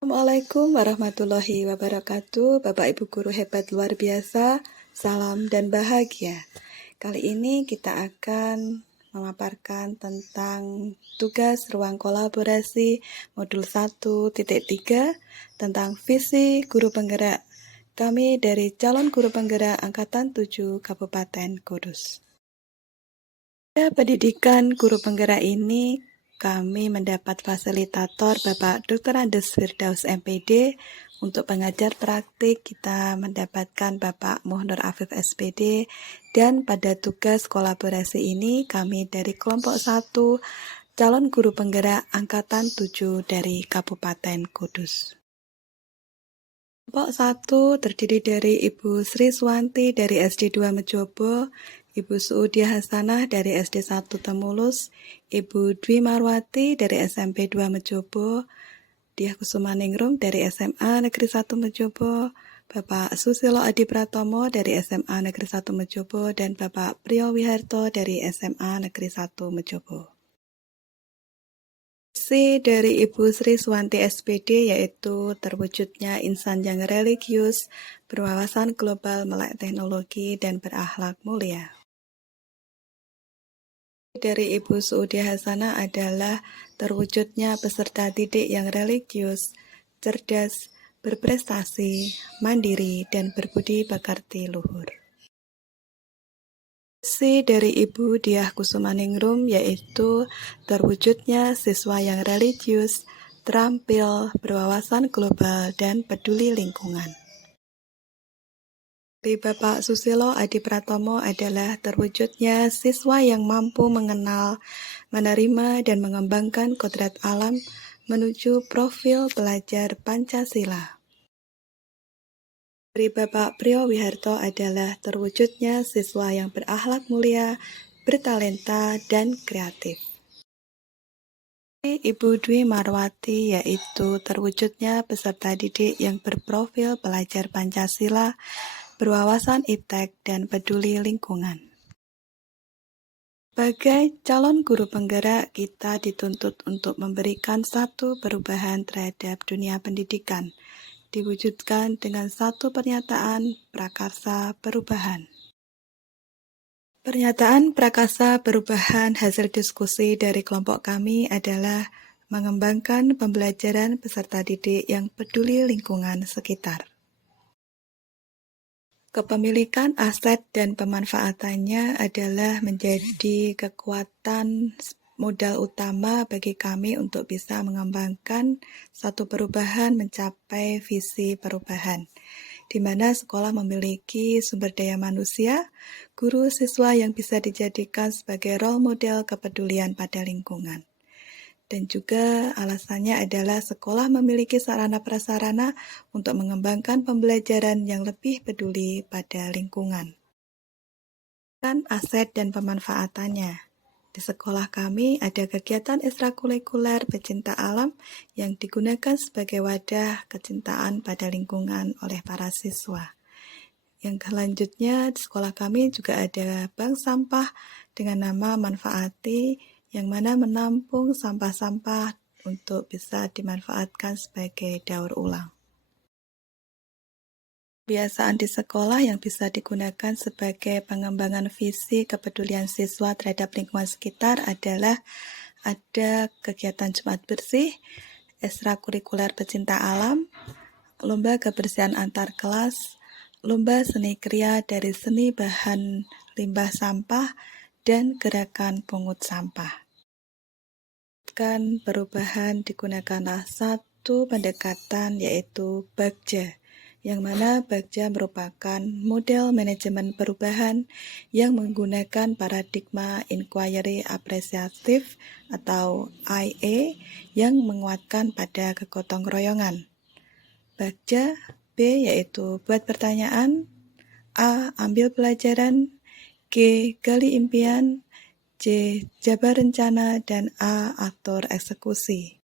Assalamualaikum warahmatullahi wabarakatuh. Bapak Ibu guru hebat luar biasa, salam dan bahagia. Kali ini kita akan memaparkan tentang tugas ruang kolaborasi modul 1.3 tentang visi guru penggerak kami dari calon guru penggerak Angkatan 7 Kabupaten Kudus. Pada pendidikan guru penggerak ini, kami mendapat fasilitator Bapak Dr. Andes Firdaus MPD. Untuk pengajar praktik kita mendapatkan Bapak Muhnur Afif SPD. Dan pada tugas kolaborasi ini kami dari kelompok 1 calon guru penggerak Angkatan 7 dari Kabupaten Kudus. Kelompok 1 terdiri dari Ibu Sri Swanti dari SD 2 Mejobo, Ibu Suudia Hasanah dari SD 1 Temulus, Ibu Dwi Marwati dari SMP 2 Mejobo, Diah Kusumaningrum dari SMA Negeri 1 Mejobo, Bapak Susilo Adi Pratomo dari SMA Negeri 1 Mejobo, dan Bapak Priyo Wiharto dari SMA Negeri 1 Mejobo. Visi dari Ibu Sri Swanti SPD yaitu terwujudnya insan yang religius, berwawasan global, melek teknologi, dan berakhlak mulia. Dari Ibu Suudia Hasanah adalah terwujudnya peserta didik yang religius, cerdas, berprestasi, mandiri, dan berbudi pekerti luhur. Visi dari Ibu Diah Kusumaningrum yaitu terwujudnya siswa yang religius, terampil, berwawasan global, dan peduli lingkungan. Dari Bapak Susilo Adi Pratomo adalah terwujudnya siswa yang mampu mengenal, menerima, dan mengembangkan kodrat alam menuju profil pelajar Pancasila. Dari Bapak Priyo Wiharto adalah terwujudnya siswa yang berakhlak mulia, bertalenta, dan kreatif. Ibu Dwi Marwati yaitu terwujudnya peserta didik yang berprofil pelajar Pancasila, berwawasan iptek, dan peduli lingkungan. Sebagai calon guru penggerak, kita dituntut untuk memberikan satu perubahan terhadap dunia pendidikan, diwujudkan dengan satu pernyataan prakarsa perubahan. Pernyataan prakarsa perubahan hasil diskusi dari kelompok kami adalah mengembangkan pembelajaran peserta didik yang peduli lingkungan sekitar. Kepemilikan aset dan pemanfaatannya adalah menjadi kekuatan modal utama bagi kami untuk bisa mengembangkan satu perubahan mencapai visi perubahan, di mana sekolah memiliki sumber daya manusia, guru, siswa yang bisa dijadikan sebagai role model kepedulian pada lingkungan. Dan juga alasannya adalah sekolah memiliki sarana prasarana untuk mengembangkan pembelajaran yang lebih peduli pada lingkungan. Dan aset dan pemanfaatannya. Di sekolah kami ada kegiatan ekstrakurikuler pecinta alam yang digunakan sebagai wadah kecintaan pada lingkungan oleh para siswa. Yang selanjutnya di sekolah kami juga ada bank sampah dengan nama Manfaati, yang mana menampung sampah-sampah untuk bisa dimanfaatkan sebagai daur ulang. Kebiasaan di sekolah yang bisa digunakan sebagai pengembangan visi kepedulian siswa terhadap lingkungan sekitar adalah ada kegiatan Jumat Bersih, ekstrakurikuler pecinta alam, lomba kebersihan antar kelas, lomba seni kriya dari seni bahan limbah sampah, dan gerakan pungut sampah. Perubahan digunakanlah satu pendekatan yaitu Bagja, yang mana Bagja merupakan model manajemen perubahan yang menggunakan paradigma inquiry apresiatif atau IA yang menguatkan pada kegotong royongan. Bagja B yaitu buat pertanyaan, A ambil pelajaran, G gali impian, C jabar rencana, dan A atur eksekusi.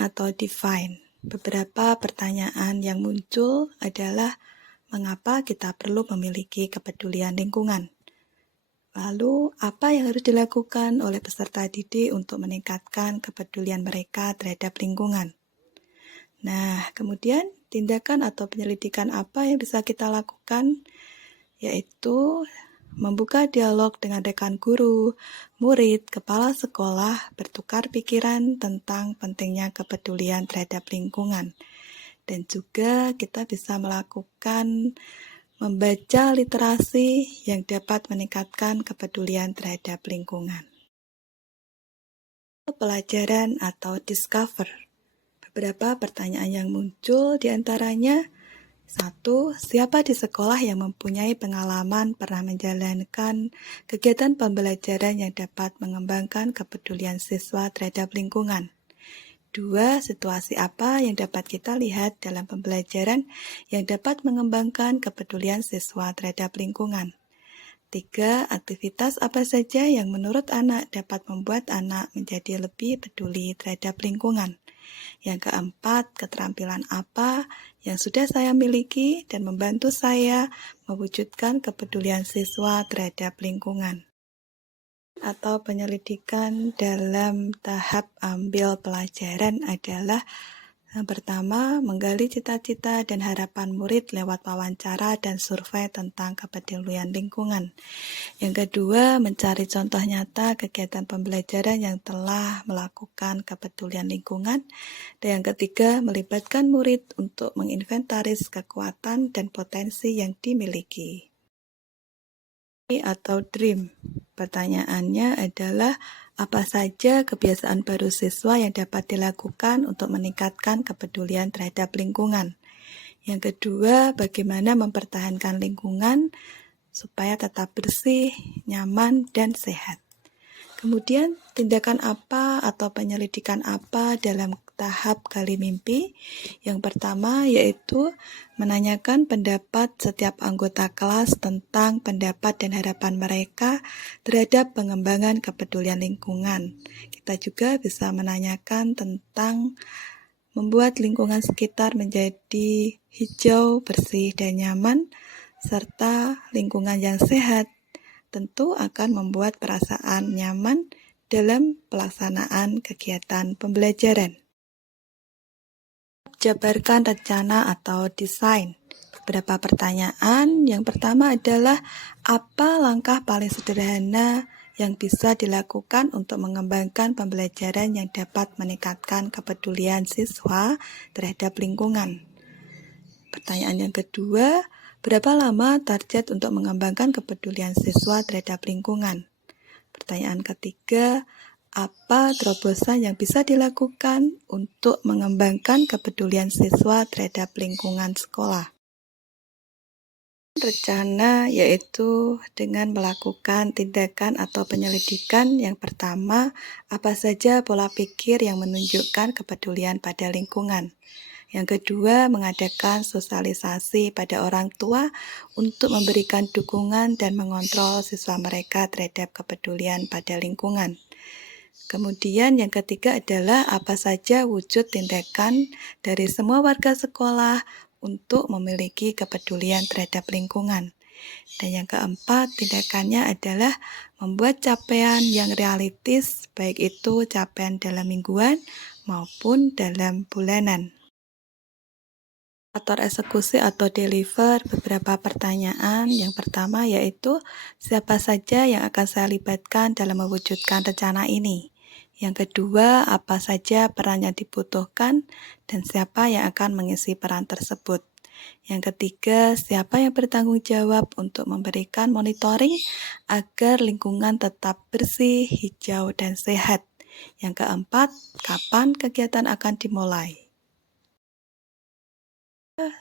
Atau define. Beberapa pertanyaan yang muncul adalah mengapa kita perlu memiliki kepedulian lingkungan? Lalu, apa yang harus dilakukan oleh peserta didik untuk meningkatkan kepedulian mereka terhadap lingkungan? Nah, kemudian tindakan atau penyelidikan apa yang bisa kita lakukan? Yaitu membuka dialog dengan rekan guru, murid, kepala sekolah, bertukar pikiran tentang pentingnya kepedulian terhadap lingkungan. Dan juga kita bisa melakukan membaca literasi yang dapat meningkatkan kepedulian terhadap lingkungan. Pelajaran atau discover. Beberapa pertanyaan yang muncul diantaranya, 1. Siapa di sekolah yang mempunyai pengalaman pernah menjalankan kegiatan pembelajaran yang dapat mengembangkan kepedulian siswa terhadap lingkungan? 2. Situasi apa yang dapat kita lihat dalam pembelajaran yang dapat mengembangkan kepedulian siswa terhadap lingkungan? 3. Aktivitas apa saja yang menurut anak dapat membuat anak menjadi lebih peduli terhadap lingkungan? Yang keempat, keterampilan apa yang sudah saya miliki dan membantu saya mewujudkan kepedulian siswa terhadap lingkungan? Atau penyelidikan dalam tahap ambil pelajaran adalah yang pertama, menggali cita-cita dan harapan murid lewat wawancara dan survei tentang kepedulian lingkungan. Yang kedua, mencari contoh nyata kegiatan pembelajaran yang telah melakukan kepedulian lingkungan. Dan yang ketiga, melibatkan murid untuk menginventaris kekuatan dan potensi yang dimiliki. Atau dream. Pertanyaannya adalah, apa saja kebiasaan baru siswa yang dapat dilakukan untuk meningkatkan kepedulian terhadap lingkungan? Yang kedua, bagaimana mempertahankan lingkungan supaya tetap bersih, nyaman, dan sehat? Kemudian, tindakan apa atau penyelidikan apa dalam tahap gali mimpi? Yang pertama yaitu menanyakan pendapat setiap anggota kelas tentang pendapat dan harapan mereka terhadap pengembangan kepedulian lingkungan. Kita juga bisa menanyakan tentang membuat lingkungan sekitar menjadi hijau, bersih, dan nyaman, serta lingkungan yang sehat tentu akan membuat perasaan nyaman dalam pelaksanaan kegiatan pembelajaran. Jabarkan rencana atau desain. Beberapa pertanyaan. Yang pertama adalah, apa langkah paling sederhana yang bisa dilakukan untuk mengembangkan pembelajaran yang dapat meningkatkan kepedulian siswa terhadap lingkungan? Pertanyaan yang kedua, berapa lama target untuk mengembangkan kepedulian siswa terhadap lingkungan? Pertanyaan ketiga, apa terobosan yang bisa dilakukan untuk mengembangkan kepedulian siswa terhadap lingkungan sekolah? Rencana yaitu dengan melakukan tindakan atau penyelidikan. Yang pertama, apa saja pola pikir yang menunjukkan kepedulian pada lingkungan? Yang kedua, mengadakan sosialisasi pada orang tua untuk memberikan dukungan dan mengontrol siswa mereka terhadap kepedulian pada lingkungan. Kemudian yang ketiga adalah apa saja wujud tindakan dari semua warga sekolah untuk memiliki kepedulian terhadap lingkungan. Dan yang keempat, tindakannya adalah membuat capaian yang realistis, baik itu capaian dalam mingguan maupun dalam bulanan. Atur eksekusi atau deliver beberapa pertanyaan. Yang pertama yaitu, siapa saja yang akan saya libatkan dalam mewujudkan rencana ini? Yang kedua, apa saja peran yang dibutuhkan dan siapa yang akan mengisi peran tersebut? Yang ketiga, siapa yang bertanggung jawab untuk memberikan monitoring agar lingkungan tetap bersih, hijau, dan sehat? Yang keempat, kapan kegiatan akan dimulai?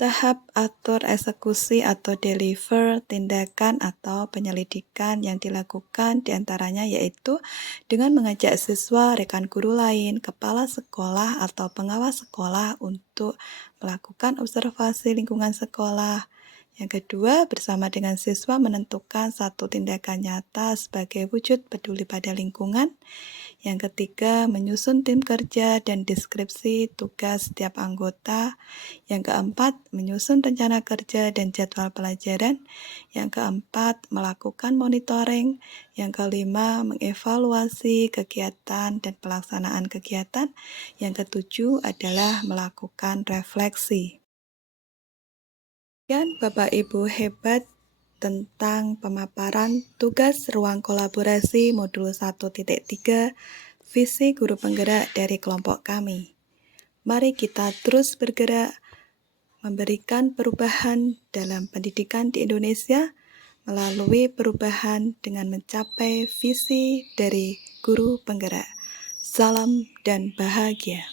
Tahap atur eksekusi atau deliver tindakan atau penyelidikan yang dilakukan diantaranya yaitu dengan mengajak siswa, rekan guru lain, kepala sekolah atau pengawas sekolah untuk melakukan observasi lingkungan sekolah. Yang kedua, bersama dengan siswa menentukan satu tindakan nyata sebagai wujud peduli pada lingkungan. Yang ketiga, menyusun tim kerja dan deskripsi tugas setiap anggota. Yang keempat, menyusun rencana kerja dan jadwal pelajaran. Yang keempat, melakukan monitoring. Yang kelima, mengevaluasi kegiatan dan pelaksanaan kegiatan. Yang ketujuh adalah melakukan refleksi. Dan Bapak Ibu hebat tentang pemaparan tugas ruang kolaborasi modul 1.3 visi guru penggerak dari kelompok kami. Mari kita terus bergerak memberikan perubahan dalam pendidikan di Indonesia melalui perubahan dengan mencapai visi dari guru penggerak. Salam dan bahagia.